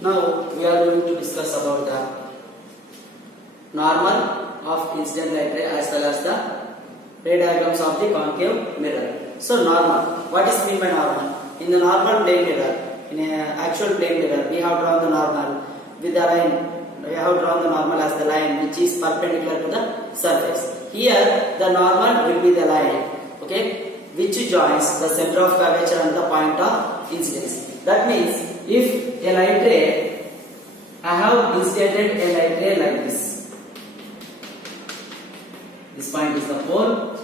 Now we are going to discuss about the normal of incident light ray as well as the ray diagrams of the concave mirror. So normal, what is mean by normal? In the normal plane mirror, in an actual plane mirror, we have drawn the normal with the line. We have drawn the normal as the line which is perpendicular to the surface. Here the normal will be the line, okay, which joins the center of curvature and the point of incidence. That means if a light ray, I have incidentted a light ray like this. This point is the pole,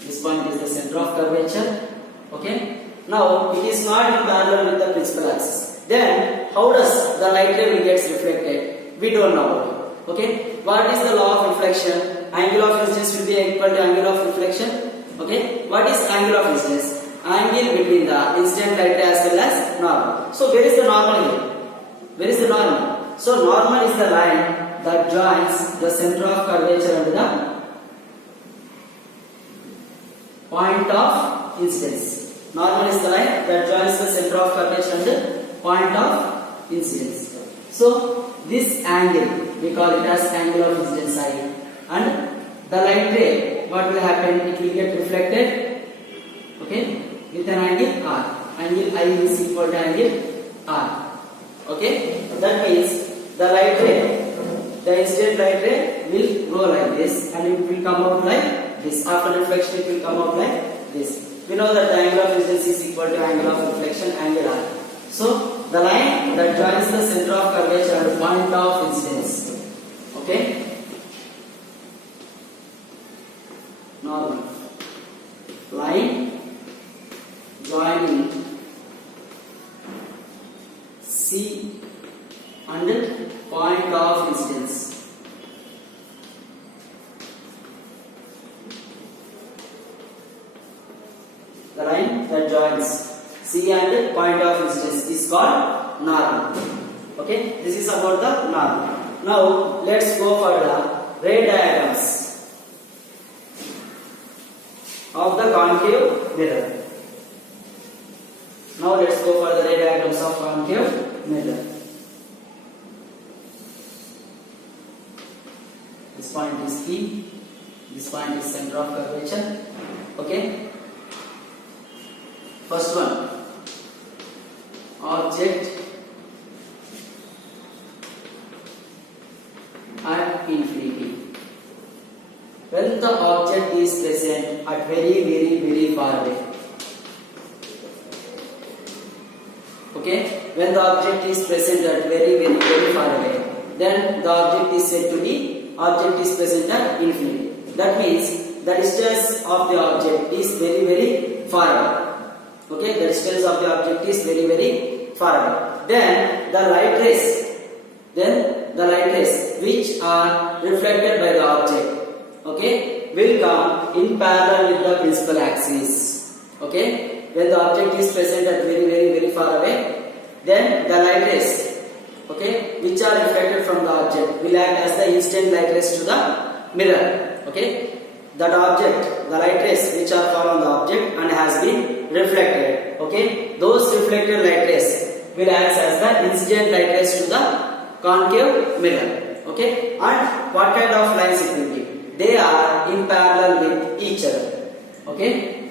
this point is the center of curvature, okay. Now it is not in parallel with the principal axis. Then how does the light ray will get reflected? We don't know. Okay. What is the law of reflection? Angle of incidence will be equal to angle of reflection. Okay. What is angle of incidence? Angle between the incident light ray as well as normal. So where is the normal here? Where is the normal? So normal is the line that joins the center of curvature and the point of incidence. Normal is the line that joins the center of curvature and the point of incidence. So this angle, we call it as angle of incidence I, and the light ray, what will happen? It will get reflected, okay, with an angle R. Angle I is equal to angle R. Okay, that means the light ray, the incident light ray will go like this, and it will come out like this. After reflection, it will come out like this. We know that the angle of incidence is equal to angle of reflection, angle R. So the line that joins the center of curvature and the point of incidence. Okay? Normal. Line joining C and point of incidence. The line that joins C and point of incidence is called normal. Okay, this is about the normal. Now let's go for the ray diagrams of the concave mirror. Now let's go for the ray diagrams of concave mirror. This point is P, this point is center of curvature. Okay. First one, object at infinity. When the object is present at very far away. Okay, when the object is present at very far away, then the object is said to be object is present at infinity. That means the distance of the object is very far away. Okay, the distance of the object is very far away. Then the light rays which are reflected by the object, okay, will come in parallel with the principal axis. Okay, when the object is present at very far away, then the light rays, okay, which are reflected from the object will act as the incident light rays to the mirror. Okay, that object, the light rays which are fall on the object and has been reflected, okay, those reflected light rays will act as the incident light rays to the concave mirror. Okay, and what kind of lines it will be? They are in parallel with each other. Okay,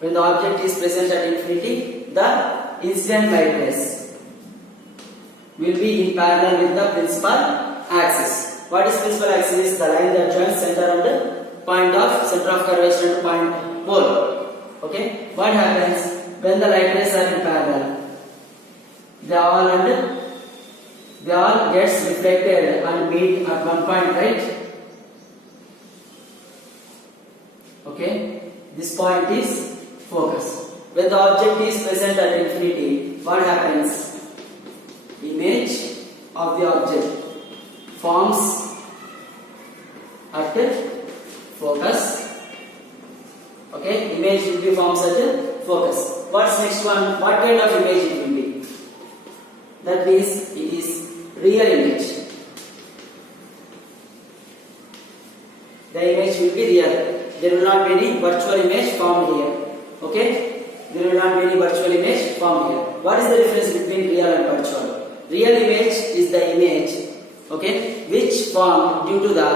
when the object is present at infinity, the incident light rays will be in parallel with the principal axis. What is principal axis? The line that joins center and point of center of curvature and point pole. Okay, what happens when the light rays are in parallel? They all gets reflected and meet at one point, right? Okay, this point is focus. When the object is present at infinity, what happens? Image of the object forms at focus. Okay, image will be forms at focus. What's next one? What kind of image it will be? That means it is real image. The image will be real. there will not be any virtual image formed here. Okay, there will not be any virtual image formed here. What is the difference between real and virtual? Real image is the image, okay, which formed due to the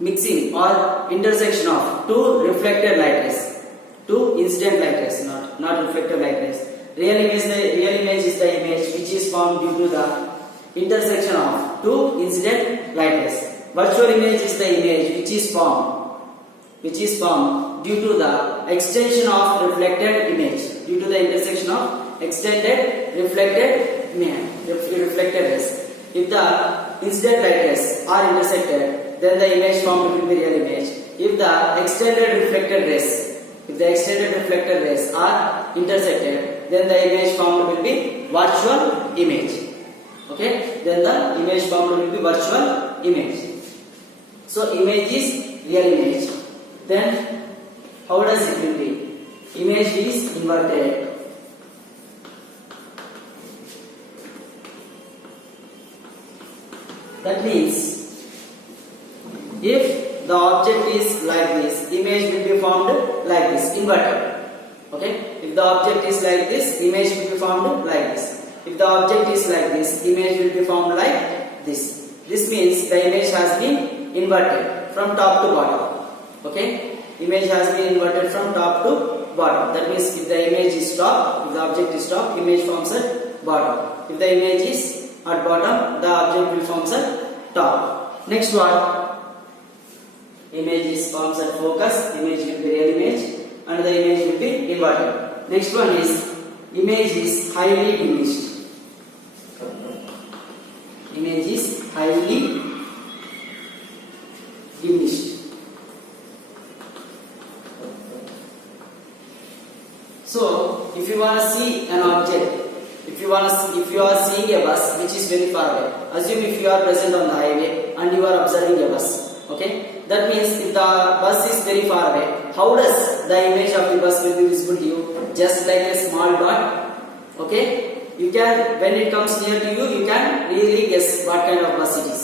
mixing or intersection of two reflected light rays, two incident light rays, not reflected light rays. Real image is the image which is formed due to the intersection of two incident light rays. Virtual image is the image which is formed due to the extension of reflected image, due to the intersection of extended reflected rays. If the incident light rays are intersected, then the image formed will be real image. If the extended reflected rays are intersected, then the image formed will be virtual image. Okay, then the image formed will be virtual image. So image is real image. Then how does it will be? Image is inverted. That means if the object is like this, image will be formed like this, inverted. Okay, if the object is like this, image will be formed like this. If the object is like this, image will be formed like this. This means the image has been inverted from top to bottom. Okay, image has been inverted from top to bottom. That means if the image is top, if the object is top, image forms at bottom. If the image is at bottom, the object will form at top. Next one. Image is forms at focus, image will be real image, and the image will be inverted. Next one is image is highly diminished. Image is highly diminished. So, if you want to see an object, if you are seeing a bus which is very far away, assume if you are present on the highway and you are observing a bus, okay, that means if the bus is very far away, how does the image of the bus will be visible to you? Just like a small dot, okay. You can, when it comes near to you, you can really guess what kind of bus it is,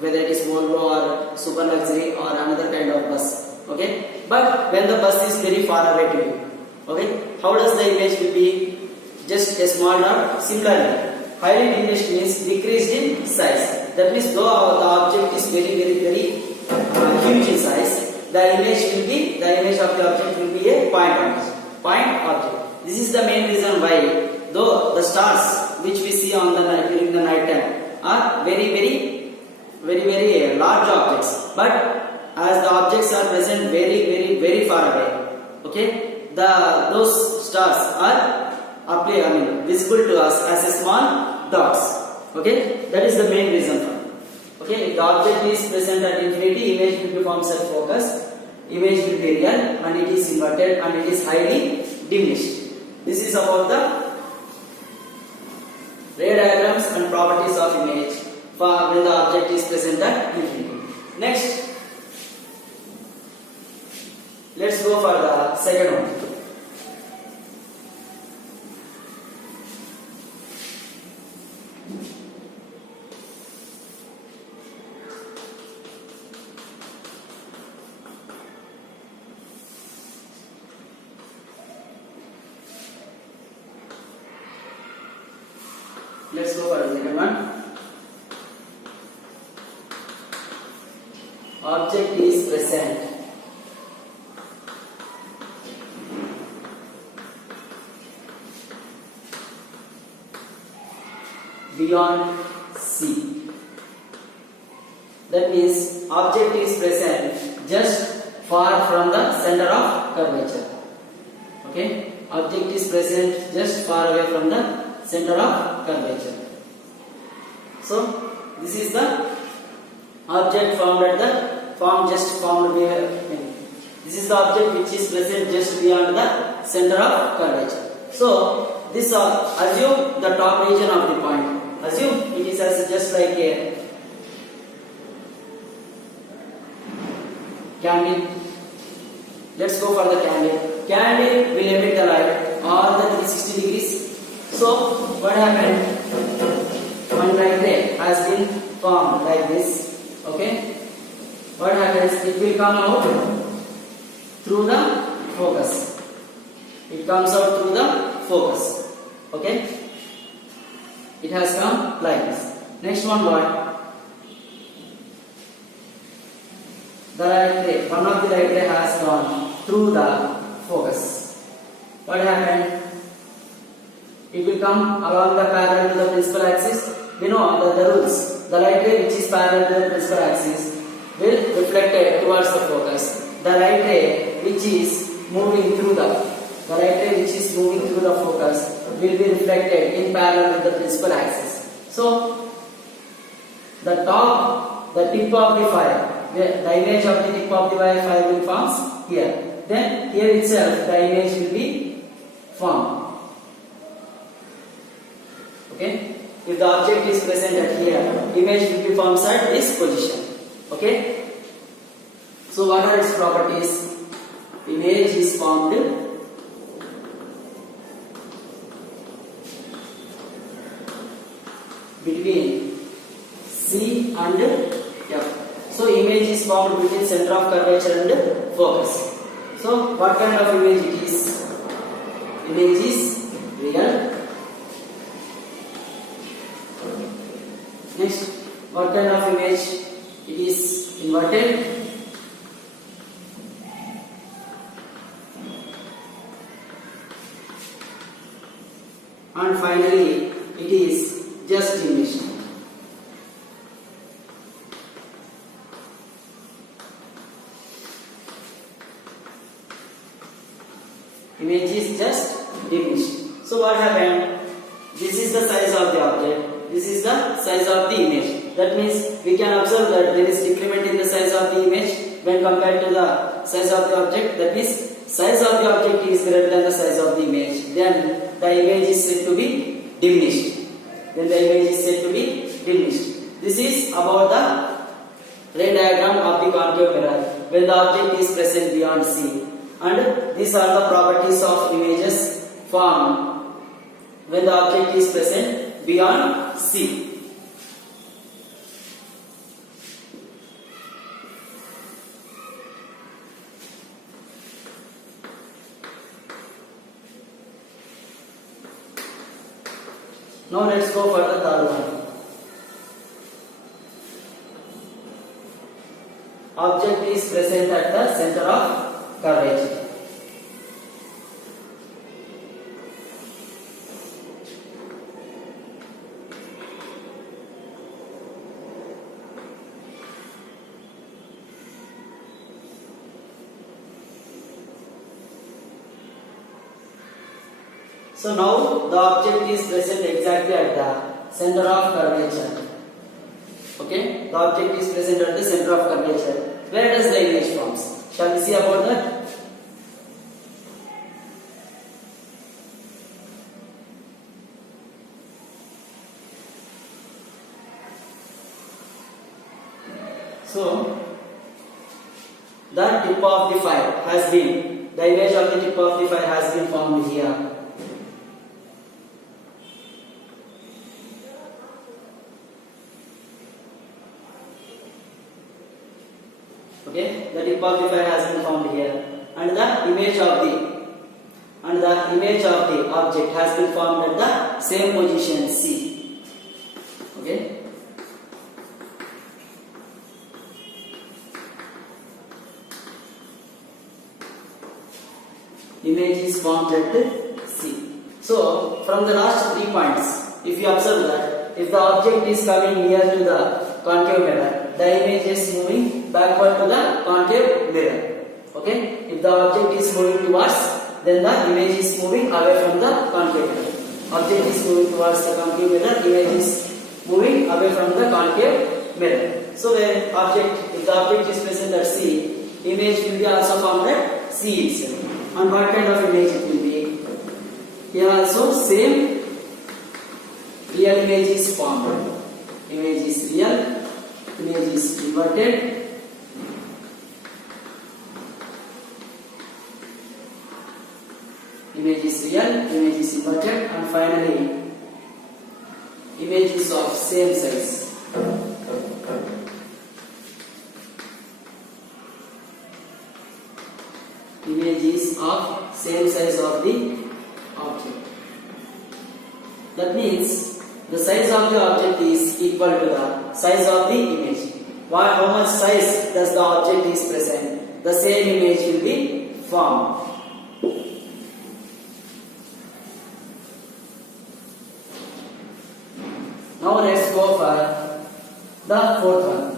whether it is Volvo or super luxury or another kind of bus, okay. But when the bus is very far away to you, okay, how does the image will be? Just a small dot. Similarly, highly diminished means decreased in size. That means though the object is very huge in size, the image of the object will be a point object. This is the main reason why, though the stars which we see on the night during the night time are very large objects, but as the objects are present very far away, okay, those stars are visible to us as a small dots. Okay, that is the main reason for it. Okay, if the object is present at infinity, image will be formed at focus, image will be real, and it is inverted, and it is highly diminished. This is about the ray diagrams and properties of image for when the object is present at infinity. Next, let's go for the second one. Let's go for the second one. Object is present beyond C. That means object is present just far from the center of curvature. Okay, object is present just far away from the center of curvature. So this is the object formed at the this is the object which is present just beyond the center of curvature. So this assume the top region of the point. Assume it is as just like a candle. Let's go for the candle. Candle will emit the light all the 360 degrees. So what happened? One light ray has been formed like this. Okay, what happens? It will come out through the focus. It comes out through the focus. Okay? It has come like this. Next one, what? The light ray, one of the light ray has gone through the focus. What happened? It will come along the parallel to the principal axis. We know the rules. The light ray which is parallel to the principal axis will reflect it towards the focus. The light ray which is moving through the focus will be reflected in parallel with the principal axis. So the tip of the fire, the image of the tip of the fire will form here. Then here itself the image will be formed. Okay? If the object is present at here, image will be formed at this position. Okay? So what are its properties? Image is formed between C and F. So image is formed between center of curvature and focus. So what kind of image it is? Image is real. Next, what kind of image? It is inverted. And finally, it is just diminished. Image is just diminished. So what happened? This is the size of the object. This is the size of the image. That means we can observe that there is decrement in the size of the image when compared to the size of the object. That means size of the object is greater than the size of the image. Then the image is said to be diminished. This is about the ray diagram of the concave mirror when the object is present beyond C. And these are the properties of images formed when the object is present beyond C. Now let's go for the third one. Object is present at the center of curvature. So now the object is present exactly at the center of curvature. Okay, the object is present at the center of curvature. Where does the image forms? Shall we see about that? So the tip of the fire has been, the image of the tip of the fire has been formed here. Okay, the tip of the fire has been formed here, and the image of the object has been formed at the same position C. Okay. Image is formed at C. So from the last 3 points, if you observe that if the object is coming near to the concave mirror, the image is moving backward to the concave mirror. Okay? If the object is moving towards, then the image is moving away from the concave mirror. Object is moving towards the concave mirror, image is moving away from the concave mirror. So if the object is present at C, image will be also formed at C itself. And what kind of image it will be? Here also same real image is formed. Image is real, image is inverted, image is real, image is inverted, and finally image is of same size. image is of same size of the object. That means the size of the object is equal to the size of the image. How much size does the object is present? The same image will be formed. Now let's go for the fourth one.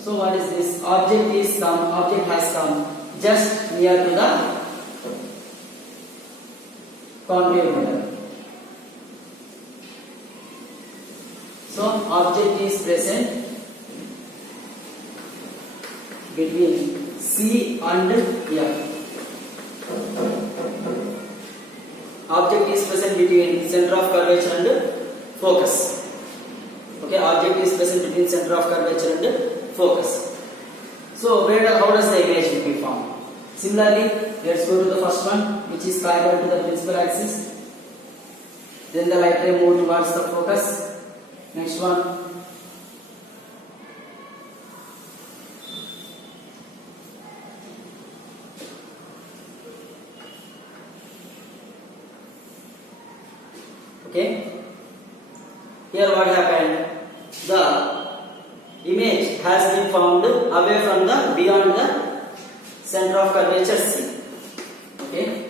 So what is this? Object has come just near to the concave mirror. So object is present between C and F. Object is present between center of curvature and focus. Okay, object is present between center of curvature and focus. So how does the image will be formed? Similarly, let's go to the first one, which is parallel to the principal axis. Then the light ray move towards the focus. Next one. Okay. Here what happened? The image has been formed away from the beyond the center of curvature C. Okay.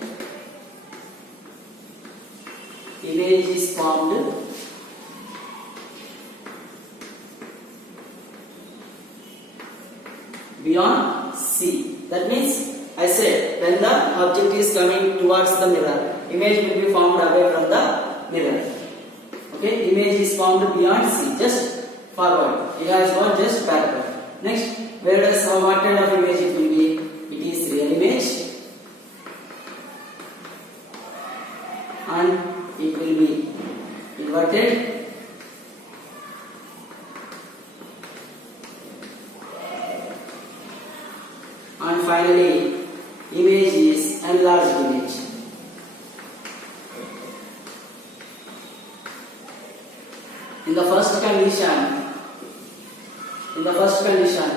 Image is formed beyond C. That means I said when the object is coming towards the mirror, image will be formed away from the mirror. Okay, image is formed beyond C, just forward. It has gone just backward. Next, what kind of image it will be? It is real image, and it will be inverted, and finally image is enlarged image. In the first condition,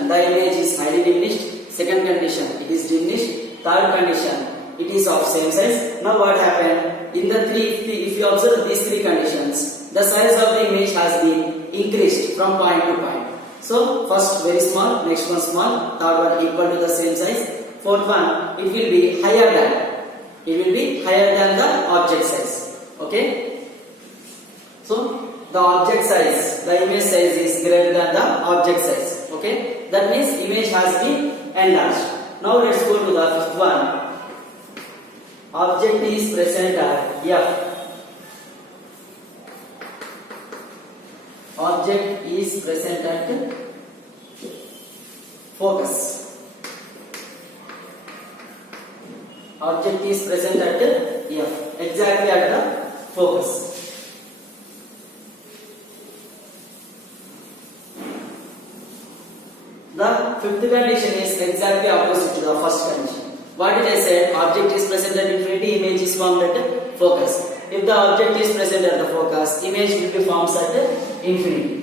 the image is highly diminished. Second condition, it is diminished. Third condition, it is of same size. Now what happened? In the if you observe these three conditions, the size of the image has been increased from point to point. So first very small, next one small, third one equal to the same size. Fourth one, it will be higher than the object size. Okay. So the object size, the image size is greater than the object size. Okay, that means image has been enlarged. Now let's go to the fifth one. Object is present at F. Object is present at focus. Object is present at F, exactly at the focus. The fifth condition is exactly opposite to the first condition. What did I say? Object is present at infinity, image is formed at focus. If the object is present at the focus, image will be formed at infinity.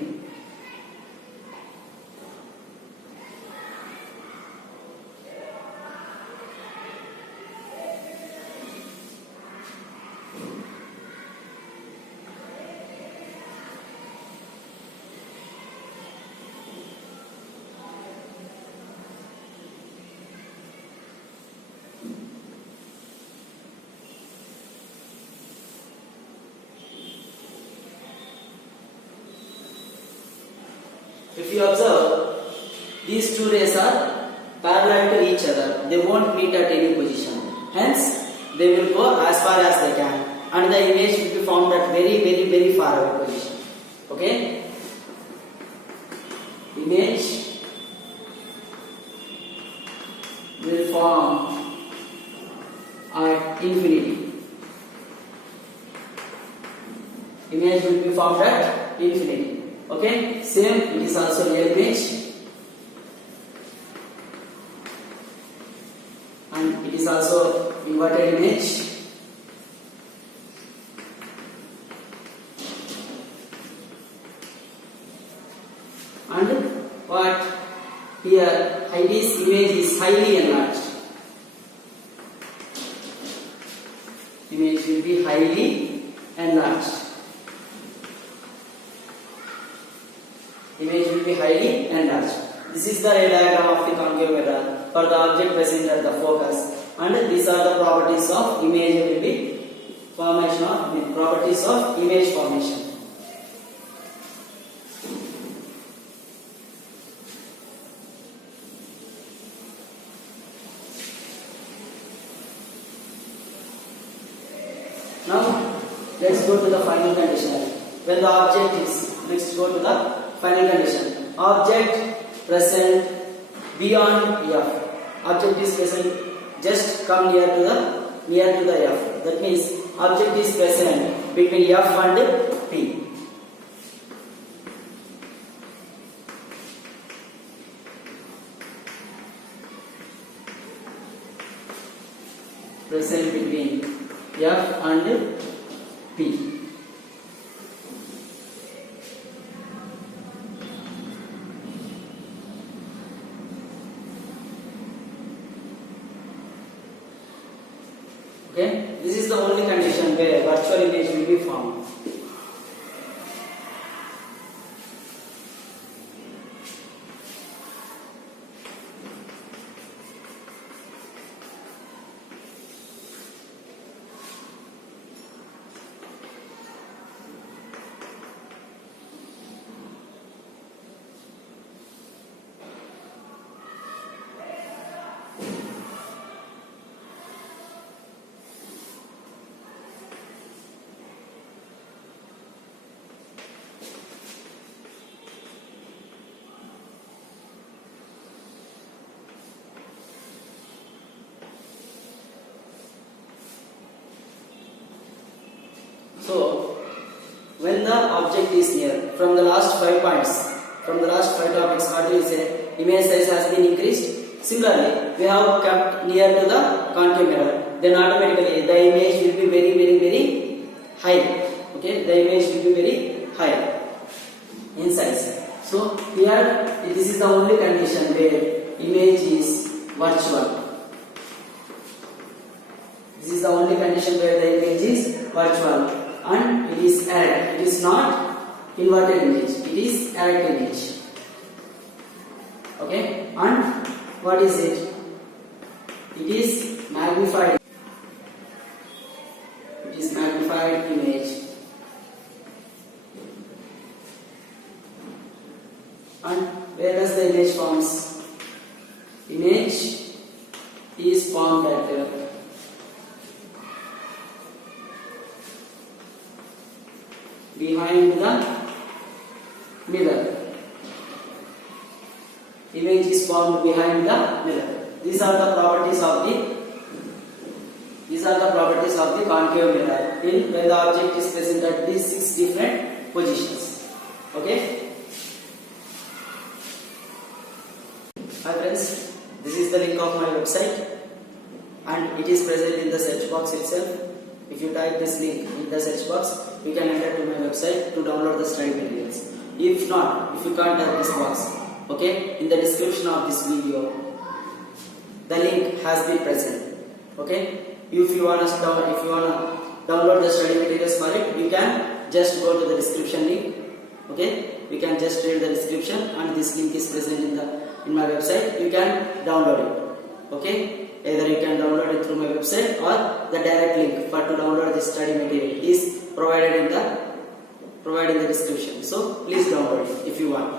If you observe, these two rays are parallel to each other. They won't meet at any position. Hence, they will go as far as they can, and the image will be formed at very far away position. Okay? Image will form at infinity. Image will be formed at infinity. Okay, same, it is also real image. also inverted image. And what here, this image is highly enlarged. Image will be highly enlarged. Image will be highly enlarged. This is the ray diagram of the concave mirror for the object present at the focus. And these are the properties of image will be formation of properties of image formation. Now let's go to the final condition. When the object is, let's go to the final condition. Object present beyond F. Object is present, just come near to the F. That means object is present between F and P. Present between F and P. Okay, this is the only condition where virtual image will be formed. So, when the object is near, from the last 5 points, from the last 5 topics, what do you say? Image size has been increased. Similarly, we have kept near to the concave mirror. Then automatically the image will be very high. Okay, the image will be very high in size. So here, this is the only condition where image is virtual. This is the only condition where the image is virtual. And it is erect. It is not inverted image. It is erect image. Okay. And what is it? It is magnified. It is magnified image. And where does the image forms? Image is formed at behind the mirror. Image is formed behind the mirror. These are the properties of the concave mirror when the object is present at these 6 different positions. Okay. Hi friends, this is the link of my website and it is present in the search box itself. If you type this link in the search box, you can enter to my website to download the study materials. If not, if you can't type this box, okay, in the description of this video, the link has been present. Okay, if you wanna download the study materials for it, you can just go to the description link. Okay, you can just read the description, and this link is present in my website. You can download it. Okay. Either you can download it through my website or the direct link for to download this study material is provided in the description. So please download it if you want.